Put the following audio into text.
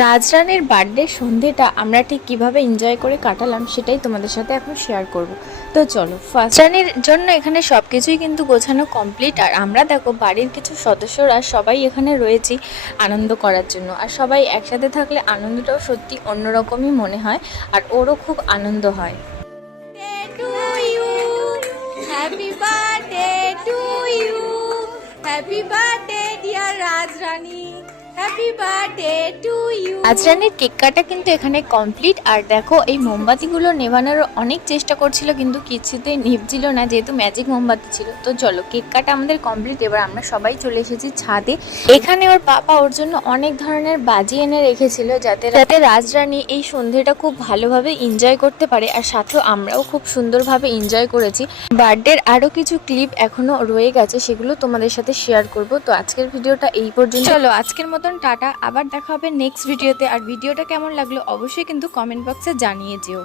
রাজরানীর birthday সন্ধেটা আমরা ঠিক কীভাবে এনজয় করে কাটালাম সেটাই তোমাদের সাথে এখন শেয়ার করব তো চলো ফার্স্ট রানের জন্য এখানে সব কিছুই কিন্তু গোছানো কমপ্লিট আর আমরা দেখো বাড়ির কিছু সদস্যরা সবাই এখানে রয়েছি আনন্দ করার জন্য আর সবাই একসাথে থাকলে আনন্দটাও সত্যি অন্যরকমই মনে হয় আর ওরও খুব আনন্দ হয়. Happy birthday. Birthday, dear Raj Rani. Happy birthday to you. আজরানের কেক কাটা কিন্তু এখানে কমপ্লিট আর দেখো এই মোমবাতিগুলো নেভানোর অনেক চেষ্টা করছিল কিন্তু কিছুতেই নিভছিল না যেহেতু ম্যাজিক মোমবাতি ছিল। তো চলো কেক কাটা আমাদের কমপ্লিট এবার আমরা সবাই চলে এসেছি ছাদে। এখানে ওর পাপা ওর জন্য অনেক ধরনের বাজি এনে রেখেছিল যাতে যাতে রাজরানী এই সন্ধেটা খুব ভালোভাবে এনজয় করতে পারে। আর সাথেও আমরাও খুব সুন্দরভাবে এনজয় করেছি। বার্থডের আরও কিছু ক্লিপ এখনও রয়ে গেছে সেগুলো তোমাদের সাথে শেয়ার করব। তো আজকের ভিডিওটা এই পর্যন্ত। চলো, আজকের মতন টাটা। আবার দেখা হবে নেক্সট ভিডিওতে আর ভিডিওটা কেমন লাগল অবশ্যই কিন্তু কমেন্ট বক্সে জানিয়ে যেও।